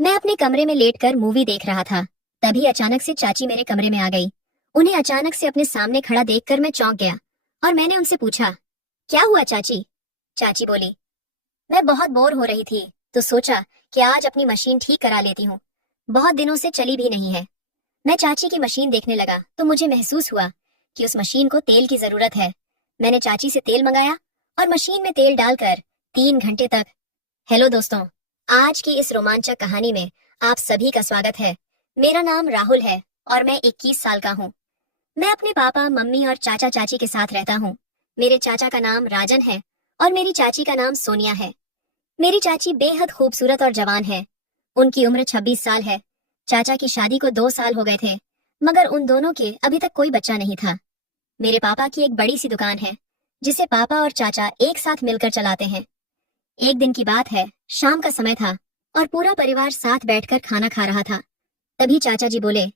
मैं अपने कमरे में लेटकर मूवी देख रहा था। तभी अचानक से चाची मेरे कमरे में आ गई। उन्हें अचानक से अपने सामने खड़ा देखकर मैं चौंक गया और मैंने उनसे पूछा, क्या हुआ चाची? चाची बोली, मैं बहुत बोर हो रही थी तो सोचा कि आज अपनी मशीन ठीक करा लेती हूँ। बहुत दिनों से चली भी नहीं है। मैं चाची की मशीन देखने लगा तो मुझे महसूस हुआ कि उस मशीन को तेल की जरूरत है। मैंने चाची से तेल मंगाया और मशीन में तेल डालकर 3 घंटे तक। हेलो दोस्तों, आज की इस रोमांचक कहानी में आप सभी का स्वागत है। मेरा नाम राहुल है और मैं 21 साल का हूँ। मैं अपने पापा, मम्मी और चाचा चाची के साथ रहता हूँ। मेरे चाचा का नाम राजन है और मेरी चाची का नाम सोनिया है। मेरी चाची बेहद खूबसूरत और जवान है। उनकी उम्र 26 साल है। चाचा की शादी को 2 साल हो गए थे, मगर उन दोनों के अभी तक कोई बच्चा नहीं था। मेरे पापा की एक बड़ी सी दुकान है जिसे पापा और चाचा एक साथ मिलकर चलाते हैं। एक दिन की बात है, शाम का समय था और पूरा परिवार साथ बैठकर खाना खा रहा था। तभी चाचा जी बोले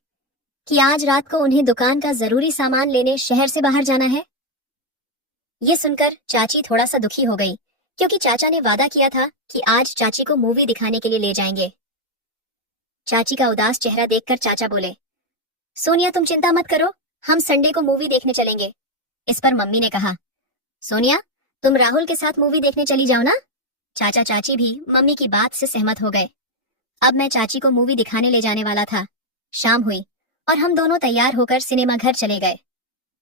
कि आज रात को उन्हें दुकान का जरूरी सामान लेने शहर से बाहर जाना है। ये सुनकर चाची थोड़ा सा दुखी हो गई, क्योंकि चाचा ने वादा किया था कि आज चाची को मूवी दिखाने के लिए ले जाएंगे। चाची का उदास चेहरा देखकर चाचा बोले, सोनिया तुम चिंता मत करो, हम संडे को मूवी देखने चलेंगे। इस पर मम्मी ने कहा, सोनिया तुम राहुल के साथ मूवी देखने चली जाओ ना। चाचा चाची भी मम्मी की बात से सहमत हो गए। अब मैं चाची को मूवी दिखाने ले जाने वाला था। शाम हुई और हम दोनों तैयार होकर सिनेमा घर चले गए।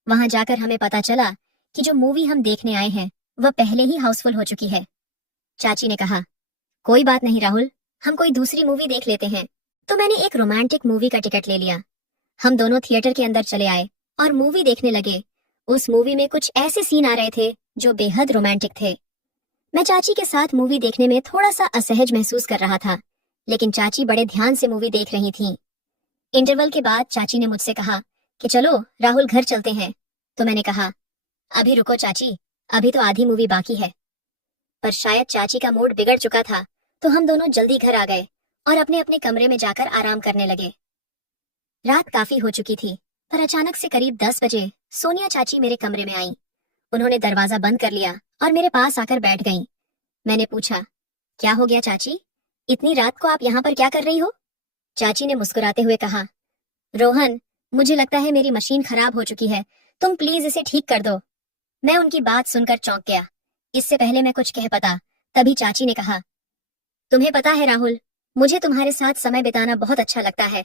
वहां जाकर हमें पता चला कि जो मूवी हम देखने आए हैं वह पहले ही हाउसफुल हो चुकी है। चाची ने कहा, कोई बात नहीं राहुल, हम कोई दूसरी मूवी देख लेते हैं। तो मैंने एक रोमांटिक मूवी का टिकट ले लिया। हम दोनों थिएटर के अंदर चले आए और मूवी देखने लगे। उस मूवी में कुछ ऐसे सीन आ रहे थे जो बेहद रोमांटिक थे। मैं चाची के साथ मूवी देखने में थोड़ा सा असहज महसूस कर रहा था, लेकिन चाची बड़े ध्यान से मूवी देख रही थीं। इंटरवल के बाद चाची ने मुझसे कहा कि चलो राहुल घर चलते हैं। तो मैंने कहा, अभी रुको चाची, अभी तो आधी मूवी बाकी है। पर शायद चाची का मूड बिगड़ चुका था, तो हम दोनों जल्दी घर आ गए और अपने अपने कमरे में जाकर आराम करने लगे। रात काफी हो चुकी थी, पर अचानक से करीब 10 बजे सोनिया चाची मेरे कमरे में आई। उन्होंने दरवाजा बंद कर लिया और मेरे पास आकर बैठ गईं। मैंने पूछा, क्या हो गया चाची? इतनी रात को आप यहाँ पर क्या कर रही हो? चाची ने मुस्कुराते हुए कहा, रोहन, मुझे लगता है मेरी मशीन खराब हो चुकी है, तुम प्लीज इसे ठीक कर दो। मैं उनकी बात सुनकर चौंक गया। इससे पहले मैं कुछ कह पाता, तभी चाची ने कहा, तुम्हें पता है राहुल, मुझे तुम्हारे साथ समय बिताना बहुत अच्छा लगता है।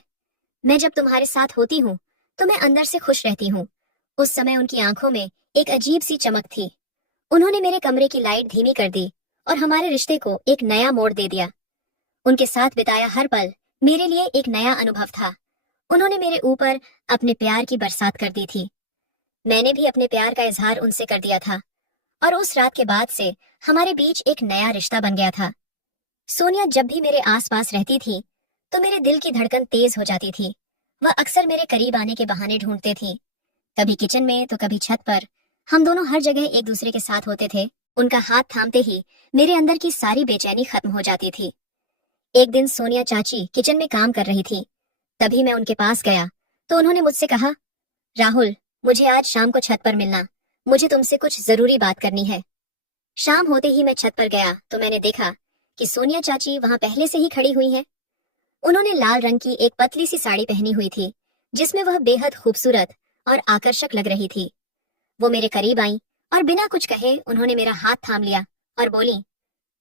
मैं जब तुम्हारे साथ होती हूँ तो मैं अंदर से खुश रहती हूँ। उस समय उनकी आंखों में एक अजीब सी चमक थी। उन्होंने मेरे कमरे की लाइट धीमी कर दी और हमारे रिश्ते को एक नया मोड़ दे दिया। उनके साथ बिताया हर पल मेरे लिए एक नया अनुभव था। उन्होंने मेरे ऊपर अपने प्यार की बरसात कर दी थी। मैंने भी अपने प्यार का इजहार उनसे कर दिया था और उस रात के बाद से हमारे बीच एक नया रिश्ता बन गया था। सोनिया जब भी मेरे आसपास रहती थी तो मेरे दिल की धड़कन तेज हो जाती थी। वह अक्सर मेरे करीब आने के बहाने ढूंढते थी, कभी किचन में तो कभी छत पर। हम दोनों हर जगह एक दूसरे के साथ होते थे। उनका हाथ थामते ही मेरे अंदर की सारी बेचैनी खत्म हो जाती थी। एक दिन सोनिया चाची किचन में काम कर रही थी। तभी मैं उनके पास गया तो उन्होंने मुझसे कहा, राहुल, मुझे आज शाम को छत पर मिलना, मुझे तुमसे कुछ जरूरी बात करनी है। शाम होते ही मैं छत पर गया तो मैंने देखा कि सोनिया चाची वहां पहले से ही खड़ी हुई हैं। उन्होंने लाल रंग की एक पतली सी साड़ी पहनी हुई थी, जिसमें वह बेहद खूबसूरत और आकर्षक लग रही थी। वो मेरे करीब आई और बिना कुछ कहे उन्होंने मेरा हाथ थाम लिया और बोली,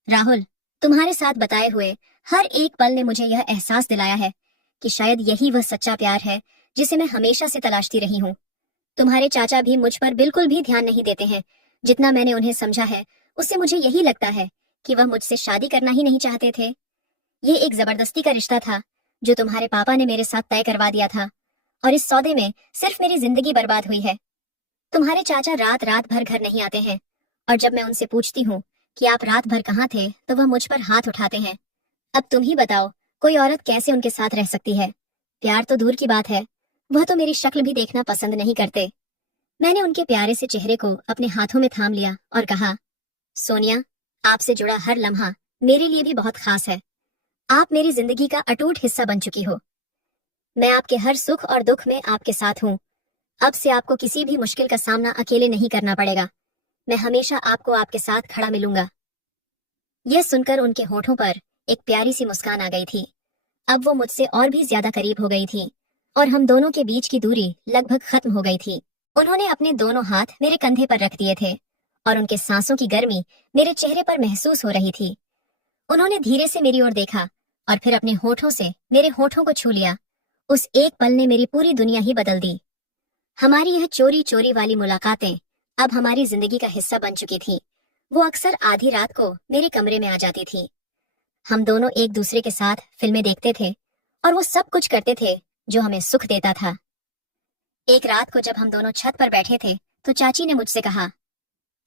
राहुल, तुम्हारे साथ बताए हुए हर एक पल ने मुझे यह एहसास दिलाया है कि शायद यही वह सच्चा प्यार है जिसे मैं हमेशा से तलाशती रही हूँ। तुम्हारे चाचा भी मुझ पर बिल्कुल भी ध्यान नहीं देते हैं। जितना मैंने उन्हें समझा है उससे मुझे यही लगता है कि वह मुझसे शादी करना ही नहीं चाहते थे। ये एक जबरदस्ती का रिश्ता था जो तुम्हारे पापा ने मेरे साथ तय करवा दिया था, और इस सौदे में सिर्फ मेरी जिंदगी बर्बाद हुई है। तुम्हारे चाचा रात रात भर घर नहीं आते हैं, और जब मैं उनसे पूछती हूँ कि आप रात भर कहाँ थे तो वह मुझ पर हाथ उठाते हैं। अब तुम ही बताओ, कोई औरत कैसे उनके साथ रह सकती है? प्यार तो दूर की बात है, वह तो मेरी शक्ल भी देखना पसंद नहीं करते। मैंने उनके प्यारे से चेहरे को अपने हाथों में थाम लिया और कहा, सोनिया, आपसे जुड़ा हर लम्हा मेरे लिए भी बहुत खास है। आप मेरी जिंदगी का अटूट हिस्सा बन चुकी हो। मैं आपके हर सुख और दुख में आपके साथ हूँ। अब से आपको किसी भी मुश्किल का सामना अकेले नहीं करना पड़ेगा। मैं हमेशा आपको आपके साथ खड़ा मिलूंगा। यह सुनकर उनके होठों पर एक प्यारी सी मुस्कान आ गई थी। अब वो मुझसे और भी ज्यादा करीब हो गई थी और हम दोनों के बीच की दूरी लगभग खत्म हो गई थी। उन्होंने अपने दोनों हाथ मेरे कंधे पर रख दिए थे और उनके सांसों की गर्मी मेरे चेहरे पर महसूस हो रही थी। उन्होंने धीरे से मेरी ओर देखा और फिर अपने होठों से मेरे होठों को छू लिया। उस एक पल ने मेरी पूरी दुनिया ही बदल दी। हमारी यह चोरी चोरी वाली मुलाकातें अब हमारी जिंदगी का हिस्सा बन चुकी थी। वो अक्सर आधी रात को मेरे कमरे में आ जाती थी। हम दोनों एक दूसरे के साथ फिल्में देखते थे और वो सब कुछ करते थे जो हमें सुख देता था। एक रात को जब हम दोनों छत पर बैठे थे तो चाची ने मुझसे कहा,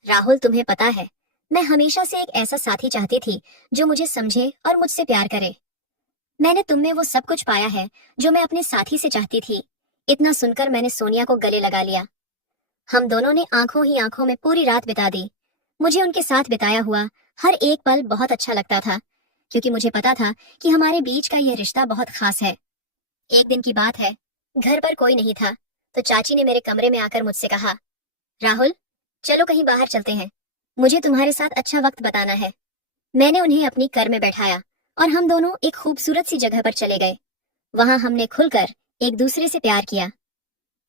राहुल, तुम्हें पता है, मैं हमेशा से एक ऐसा साथी चाहती थी जो मुझे समझे और मुझसे प्यार करे। मैंने तुम में वो सब कुछ पाया है जो मैं अपने साथी से चाहती थी। इतना सुनकर मैंने सोनिया को गले लगा लिया। हम दोनों ने आंखों ही आंखों में पूरी रात बिता दी। मुझे उनके साथ बिताया हुआ हर एक पल बहुत अच्छा लगता था, क्योंकि मुझे पता था कि हमारे बीच का यह रिश्ता बहुत खास है। एक दिन की बात है, घर पर कोई नहीं था तो चाची ने मेरे कमरे में आकर मुझसे कहा, राहुल, चलो कहीं बाहर चलते हैं, मुझे तुम्हारे साथ अच्छा वक्त बताना है। मैंने उन्हें अपनी कार में बैठाया और हम दोनों एक खूबसूरत सी जगह पर चले गए। वहां हमने खुलकर एक दूसरे से प्यार किया।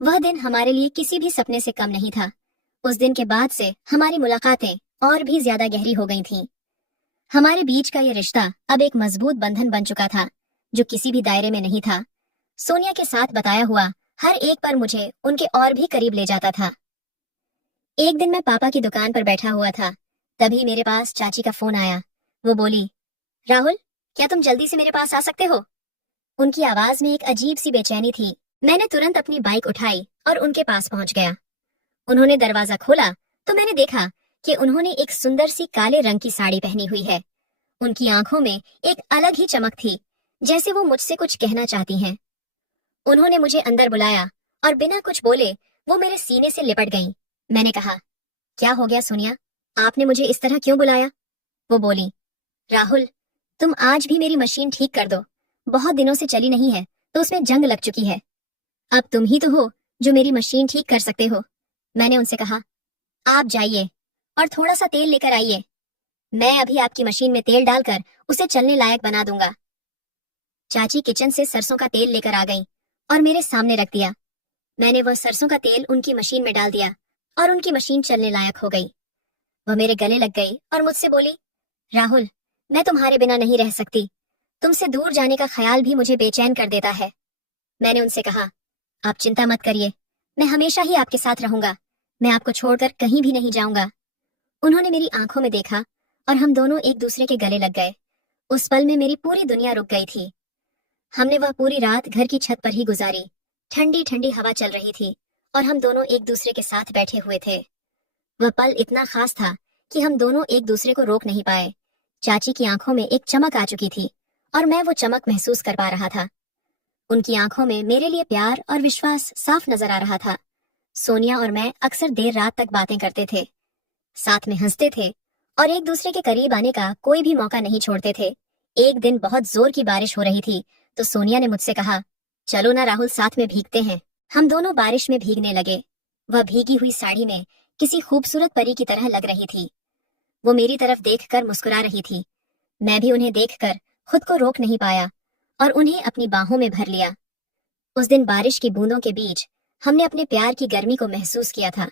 वह दिन हमारे लिए किसी भी सपने से कम नहीं था। उस दिन के बाद से हमारी मुलाकातें और भी ज्यादा गहरी हो गई थीं। हमारे बीच का यह रिश्ता अब एक मजबूत बंधन बन चुका था जो किसी भी दायरे में नहीं था। सोनिया के साथ बताया हुआ हर एक पर मुझे उनके और भी करीब ले जाता था। एक दिन मैं पापा की दुकान पर बैठा हुआ था, तभी मेरे पास चाची का फोन आया। वो बोली, राहुल, क्या तुम जल्दी से मेरे पास आ सकते हो? उनकी आवाज में एक अजीब सी बेचैनी थी। मैंने तुरंत अपनी बाइक उठाई और उनके पास पहुंच गया। उन्होंने दरवाजा खोला तो मैंने देखा कि उन्होंने एक सुंदर सी काले रंग की साड़ी पहनी हुई है। उनकी आंखों में एक अलग ही चमक थी, जैसे वो मुझसे कुछ कहना चाहती हैं। उन्होंने मुझे अंदर बुलाया और बिना कुछ बोले वो मेरे सीने से लिपट गईं। मैंने कहा, क्या हो गया सोनिया, आपने मुझे इस तरह क्यों बुलाया? वो बोली, राहुल, तुम आज भी मेरी मशीन ठीक कर दो। बहुत दिनों से चली नहीं है तो उसमें जंग लग चुकी है। अब तुम ही तो हो जो मेरी मशीन ठीक कर सकते हो। मैंने उनसे कहा, आप जाइए और थोड़ा सा तेल लेकर आइए। मैं अभी आपकी मशीन में तेल डालकर उसे चलने लायक बना दूंगा। चाची किचन से सरसों का तेल लेकर आ गई और मेरे सामने रख दिया। मैंने वह सरसों का तेल उनकी मशीन में डाल दिया और उनकी मशीन चलने लायक हो गई। वह मेरे गले लग गई और मुझसे बोली, राहुल, मैं तुम्हारे बिना नहीं रह सकती। तुमसे दूर जाने का ख्याल भी मुझे बेचैन कर देता है। मैंने उनसे कहा, आप चिंता मत करिए, मैं हमेशा ही आपके साथ रहूंगा। मैं आपको छोड़कर कहीं भी नहीं जाऊंगा। उन्होंने मेरी आंखों में देखा और हम दोनों एक दूसरे के गले लग गए। उस पल में मेरी पूरी दुनिया रुक गई थी। हमने वह पूरी रात घर की छत पर ही गुजारी। ठंडी ठंडी हवा चल रही थी और हम दोनों एक दूसरे के साथ बैठे हुए थे। वह पल इतना खास था कि हम दोनों एक दूसरे को रोक नहीं पाए। चाची की आंखों में एक चमक आ चुकी थी और मैं वो चमक महसूस कर पा रहा था। उनकी आंखों में मेरे लिए प्यार और विश्वास साफ नजर आ रहा था। सोनिया और मैं अक्सर देर रात तक बातें करते थे, साथ में हंसते थे और एक दूसरे के करीब आने का कोई भी मौका नहीं छोड़ते थे। एक दिन बहुत जोर की बारिश हो रही थी तो सोनिया ने मुझसे कहा, चलो ना राहुल, साथ में भीगते हैं। हम दोनों बारिश में भीगने लगे। वह भीगी हुई साड़ी में किसी खूबसूरत परी की तरह लग रही थी। वो मेरी तरफ देखकर मुस्कुरा रही थी। मैं भी उन्हें देखकर खुद को रोक नहीं पाया और उन्हें अपनी बाहों में भर लिया। उस दिन बारिश की बूंदों के बीच हमने अपने प्यार की गर्मी को महसूस किया था।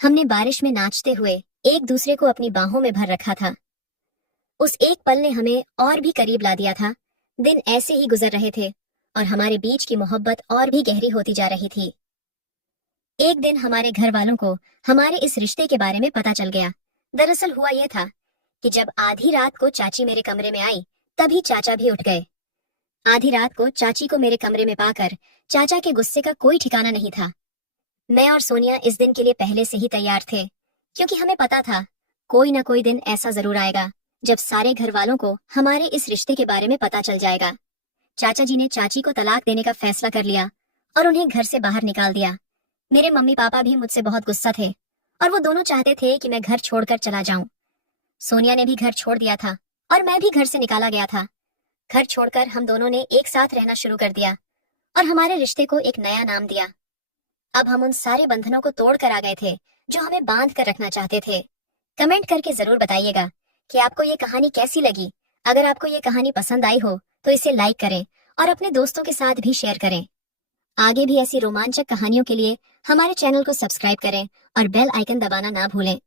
हमने बारिश में नाचते हुए एक दूसरे को अपनी बाहों में भर रखा था। उस एक पल ने हमें और भी करीब ला दिया था। दिन ऐसे ही गुजर रहे थे और हमारे बीच की मोहब्बत और भी गहरी होती जा रही थी। एक दिन हमारे घर वालों को हमारे इस रिश्ते के बारे में पता चल गया। दरअसल हुआ यह था कि जब आधी रात को चाची मेरे कमरे में आई, तभी चाचा भी उठ गए। आधी रात को चाची को मेरे कमरे में पाकर चाचा के गुस्से का कोई ठिकाना नहीं था। मैं और सोनिया इस दिन के लिए पहले से ही तैयार थे, क्योंकि हमें पता था कोई ना कोई दिन ऐसा जरूर आएगा जब सारे घर वालों को हमारे इस रिश्ते के बारे में पता चल जाएगा। चाचा जी ने चाची को तलाक देने का फैसला कर लिया और उन्हें घर से बाहर निकाल दिया। मेरे मम्मी पापा भी मुझसे बहुत गुस्सा थे और वो दोनों चाहते थे कि मैं घर छोड़कर चला जाऊं। सोनिया ने भी घर छोड़ दिया था और मैं भी घर से निकाला गया था। घर छोड़कर हम दोनों ने एक साथ रहना शुरू कर दिया और हमारे रिश्ते को एक नया नाम दिया। अब हम उन सारे बंधनों को तोड़ कर आ गए थे जो हमें बांध कर रखना चाहते थे। कमेंट करके जरूर बताइएगा कि आपको ये कहानी कैसी लगी। अगर आपको ये कहानी पसंद आई हो तो इसे लाइक करें और अपने दोस्तों के साथ भी शेयर करें। आगे भी ऐसी रोमांचक कहानियों के लिए हमारे चैनल को सब्सक्राइब करें और बेल आइकन दबाना ना भूलें।